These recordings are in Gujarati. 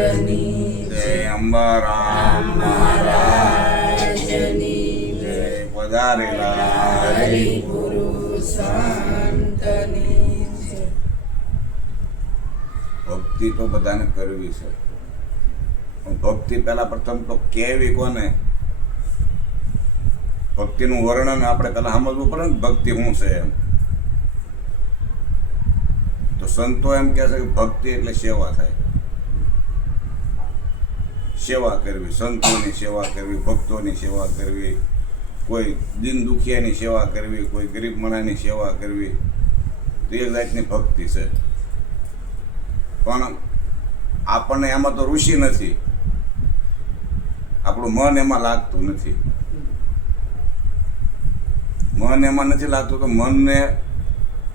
જય અંબારામ મહારાજની જય પધારેલા હરિગુરુ સંતની જય. ભક્તિ તો બધાને કરવી છે, પણ ભક્તિ પહેલા પ્રથમ તો કેવી કોને? ભક્તિનું વર્ણન આપણે પહેલા સમજવું પડે ને, ભક્તિ શું છે એમ. તો સંતો એમ કહે છે કે ભક્તિ એટલે સેવા થાય, સેવા કરવી, સંતોની સેવા કરવી, ભક્તોની સેવા કરવી, કોઈ દિન દુખિયાની સેવા કરવી, કોઈ ગરીબ માણસની સેવા કરવી, તો એક જાતની ભક્તિ છે. પણ આપણને એમાં તો રુચિ નથી, આપણું મન એમાં લાગતું નથી. મન એમાં નથી લાગતું તો મનને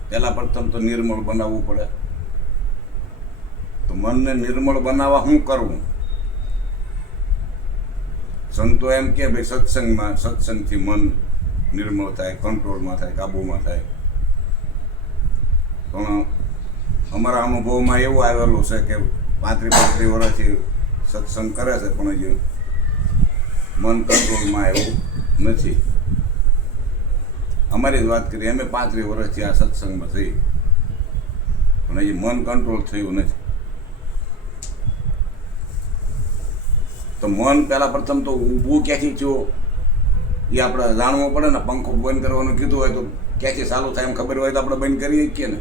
પહેલા પ્રથમ તો નિર્મળ બનાવવું પડે. તો મનને નિર્મળ બનાવવા શું કરવું? સંતો એમ કે ભાઈ સત્સંગથી મન નિર્મળ થાય, કંટ્રોલમાં થાય, કાબુમાં થાય. પણ અમારા અનુભવમાં એવું આવેલું છે કે 35 વર્ષથી સત્સંગ કરે છે, પણ હજી મન કંટ્રોલમાં એવું નથી. અમારી જ વાત કરીએ, અમે 35 વર્ષથી આ સત્સંગમાં થઈ, પણ હજી મન કંટ્રોલ થયું નથી. તો મન પહેલા પ્રથમ તો ઊભું ક્યાંથી થયું એ આપણે જાણવું પડે ને. પંખો બંધ કરવાનું કીધું હોય તો ક્યાંથી ચાલુ થાય એમ ખબર હોય તો આપણે બંધ કરીએ છીએ ને.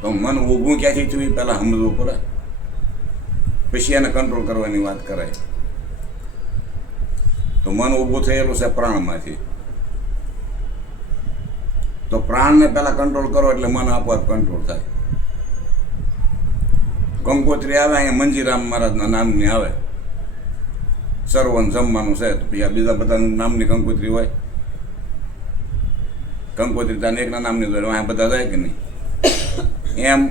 તો મન ઊભું ક્યાંથી થયું એ પહેલાં સમજવું પડે, પછી એને કંટ્રોલ કરવાની વાત કરાય. તો મન ઊભું થયેલું છે પ્રાણમાંથી. તો પ્રાણને પહેલાં કંટ્રોલ કરો એટલે મન આપોઆપ કંટ્રોલ થાય. કંકોત્રી આવે, અહીંયા મંજીરામ મહારાજના નામની આવે, સર્વન જમવાનું છે, તો પછી આ બીજા બધા નામની કંકોત્રી હોય. કંકોત્રી તાને એકના નામની હોય, અહીંયા બધા જાય કે નહીં? એમ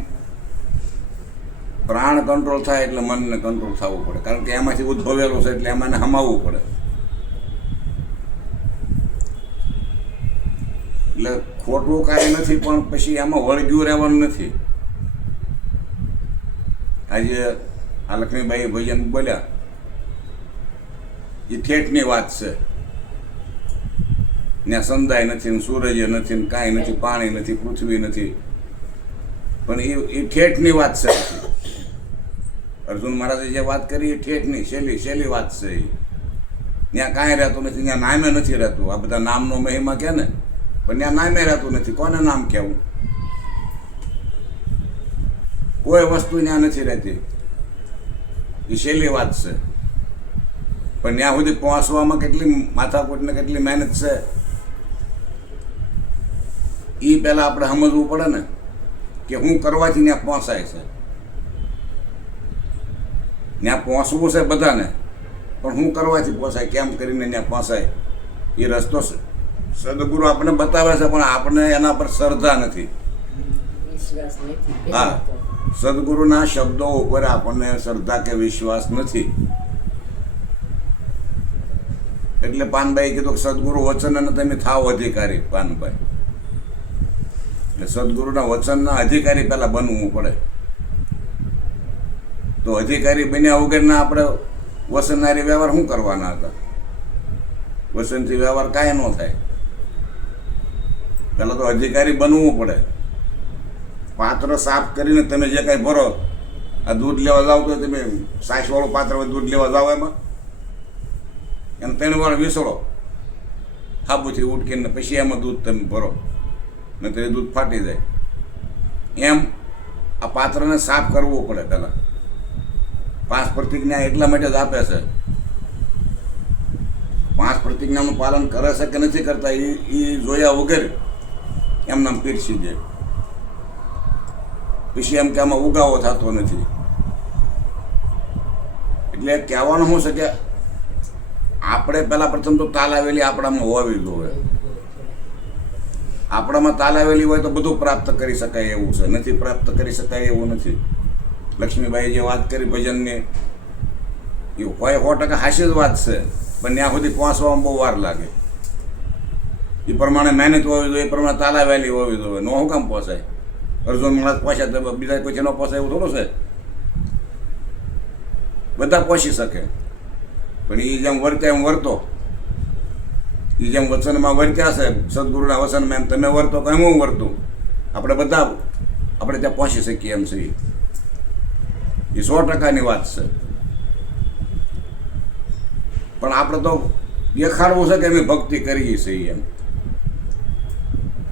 પ્રાણ કંટ્રોલ થાય એટલે મનને કંટ્રોલ થવું પડે, કારણ કે એમાંથી ઉદ્ભવેલું છે એટલે એમાં હમાવવું પડે. એટલે ખોટું કાંઈ નથી, પણ પછી એમાં વળગ્યું રહેવાનું નથી. આજે આ લક્ષ્મીબાઈ ભજન બોલ્યા એ ઠેઠની વાત છે. ત્યાં સંદાય નથી ને સૂરજ નથી ને કાંઈ નથી, પાણી નથી, પૃથ્વી નથી, પણ એ ઠેઠની વાત છે. અર્જુન મહારાજે જે વાત કરી એ ઠેઠની સહેલી વાત છે. ત્યાં કાંઈ રહેતું નથી, ત્યાં નામે નથી રહેતું. આ બધા નામનો મહિમા કહે ને, પણ ત્યાં નામે રહેતું નથી. કોને નામ કહેવું? કોઈ વસ્તુ ત્યાં નથી રહેતી. એ સહેલી વાત છે, પણ ત્યાં સુધી પહોંચવામાં કેટલી માથાકૂટને કેટલી મહેનત છે એ પહેલાં આપણે સમજવું પડે ને, કે હું કરવાથી ત્યાં પહોંચાય છે. ત્યાં પહોંચવું છે બધાને, પણ હું કરવાથી પહોંચાય, કેમ કરીને ત્યાં પહોંચાય એ રસ્તો છે સદગુરુ આપણને બતાવે છે, પણ આપણે એના પર શ્રદ્ધા નથી. હા, સદગુરુના શબ્દો ઉપર આપણને શ્રદ્ધા કે વિશ્વાસ નથી. એટલે પાનભાઈ કીધું કે સદગુરુ વચન અને તમે થાવ અધિકારી. પાનભાઈ એટલે સદગુરુના વચનના અધિકારી પહેલા બનવું પડે. તો અધિકારી બન્યા વગરના આપણે વચનનારી વ્યવહાર શું કરવાના હતા? વચનથી વ્યવહાર કાંઈ ન થાય. પહેલાં તો અધિકારી બનવું પડે. પાત્ર સાફ કરીને તમે જે કાંઈ ભરો, આ દૂધ લેવા જાઓ તો તમે સાસવાળું પાત્ર દૂધ લેવા જાઓ, એમાં એને 3 વાર વિસળો સાબુથી ઉટકીને, પછી એમાં દૂધ તમે ભરો, નહીંતર એ દૂધ ફાટી જાય. એમ આ પાત્રને સાફ કરવું પડે પહેલાં. 5 પ્રતિજ્ઞા એટલા માટે જ આપે છે. 5 પ્રતિજ્ઞાનું પાલન કરે છે કે નથી કરતા એ જોયા વગર એમનામ પીરસી જાય. પછી એમ કે આમાં ઉગાવો થતો નથી. એટલે કહેવાનું શું છે કે આપણે પહેલાં પ્રથમ તો તાલાવેલી આપણામાં હોવી જોઈએ. આપણામાં તાલાવેલી હોય તો બધું પ્રાપ્ત કરી શકાય એવું છે. નથી પ્રાપ્ત કરી શકાય એવું નથી. લક્ષ્મીબાઈ જે વાત કરી ભજનની, એ હોય 100% હાસ્ય જ વાત છે, પણ ત્યાં સુધી પહોંચવામાં બહુ વાર લાગે. એ પ્રમાણે મહેનત હોવી જોઈએ, એ પ્રમાણે તાલાવેલી હોવી જોઈએ. નો હું કામ પહોંચાય? અર્જુન માણસ પોસ્યા તો બીજા કોઈ ન પોસાય એવું થોડું છે. બધા પોષી શકે, પણ એ જેમ વર્ત્યા એમ વર્તો. એ જેમ વચનમાં વર્ત્યા છે સદગુરુના વચનમાં એમ તમે વર્તો તો એમ હું વર્તું. આપણે બધા આપણે ત્યાં પહોંચી શકીએ એમ છે. એ 100%ની વાત છે. પણ આપણે તો દેખાડવું છે કે અમે ભક્તિ કરીએ છીએ એમ.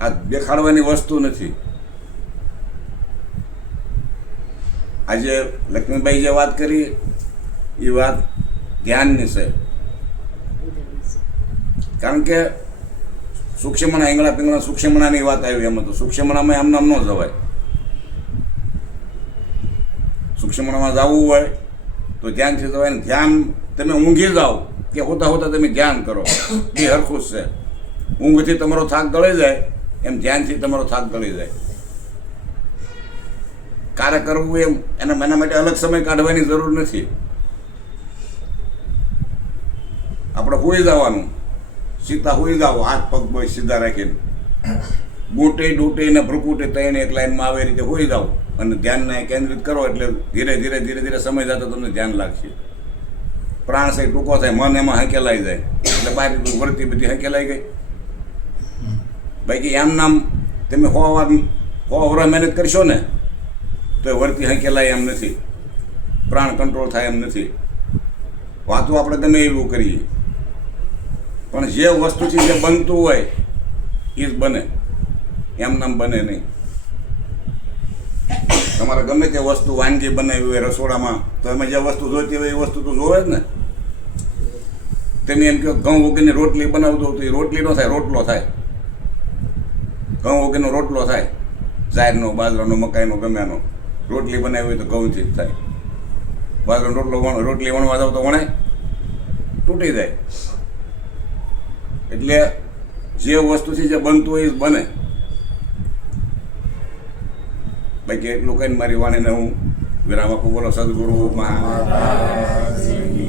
આ દેખાડવાની વસ્તુ નથી. આજે લક્ષ્મીભાઈ જે વાત કરી એ વાત ધ્યાનની છે. કારણ કે સૂક્ષ્મણા ઈંગળા પિંગળા સૂક્ષ્મણાની વાત આવી એમાં તો સૂક્ષ્મણામાં આમ નામ ન જવાય. સૂક્ષ્મણામાં જવું હોય તો ધ્યાનથી જવાય ને. ધ્યાન તમે ઊંઘી જાઓ કે હોતા હોતા તમે ધ્યાન કરો એ હરખું જ છે. ઊંઘથી તમારો થાક ગળી જાય એમ ધ્યાનથી તમારો થાક ગળી જાય. કાર્ય કરવું એમ એના માટે અલગ સમય કાઢવાની જરૂર નથી. આપણે હોઈ જવાનું, સીધા હોઈ જાઓ, હાથ પગ બોય સીધા રાખીને, બૂટે ડૂટે ને ભ્રુકુટે તઈને એક લાઈનમાં આવે એ રીતે હોઈ જાઓ અને ધ્યાનને કેન્દ્રિત કરો એટલે ધીરે ધીરે ધીરે ધીરે સમય જતો તમને ધ્યાન લાગશે. પ્રાણ છે ટૂંકો થાય, મન એમાં હંકેલાઈ જાય એટલે બહાર વર્તી બધી હંકેલાઈ ગઈ. બાકી એમ નામ તમે 100 વર્ષ મહેનત કરશો ને તો એ વર્તી હંકેલાય એમ નથી, પ્રાણ કંટ્રોલ થાય એમ નથી. વાતો આપણે ગમે એવું કરીએ પણ જે વસ્તુથી જે બનતું હોય એ જ બને, એમ નામ બને નહીં. તમારે ગમે તે વસ્તુ વાનગી બનાવી હોય રસોડામાં તો એમાં જે વસ્તુ જોઈતી હોય એ વસ્તુ તો જોવે જ ને. તમે એમ કહો ઘઉં વગરની રોટલી બનાવતો તો એ રોટલી ન થાય, રોટલો થાય. ઘઉં વગરનો રોટલો થાય, જાહેરનો, બાજરાનો, મકાઈનો, ગમે એનો. રોટલી બનાવી હોય તો ઘઉંથી જ થાય. બાજરાનો રોટલી વણવા જાવ તો વણાય, તૂટી જાય. એટલે જે વસ્તુથી જે બનતું હોય એ જ બને. બાકી એટલું કહીને મારી વાણીને હું વિરામ આપું. બોલો સદગુરુ મહારાજ.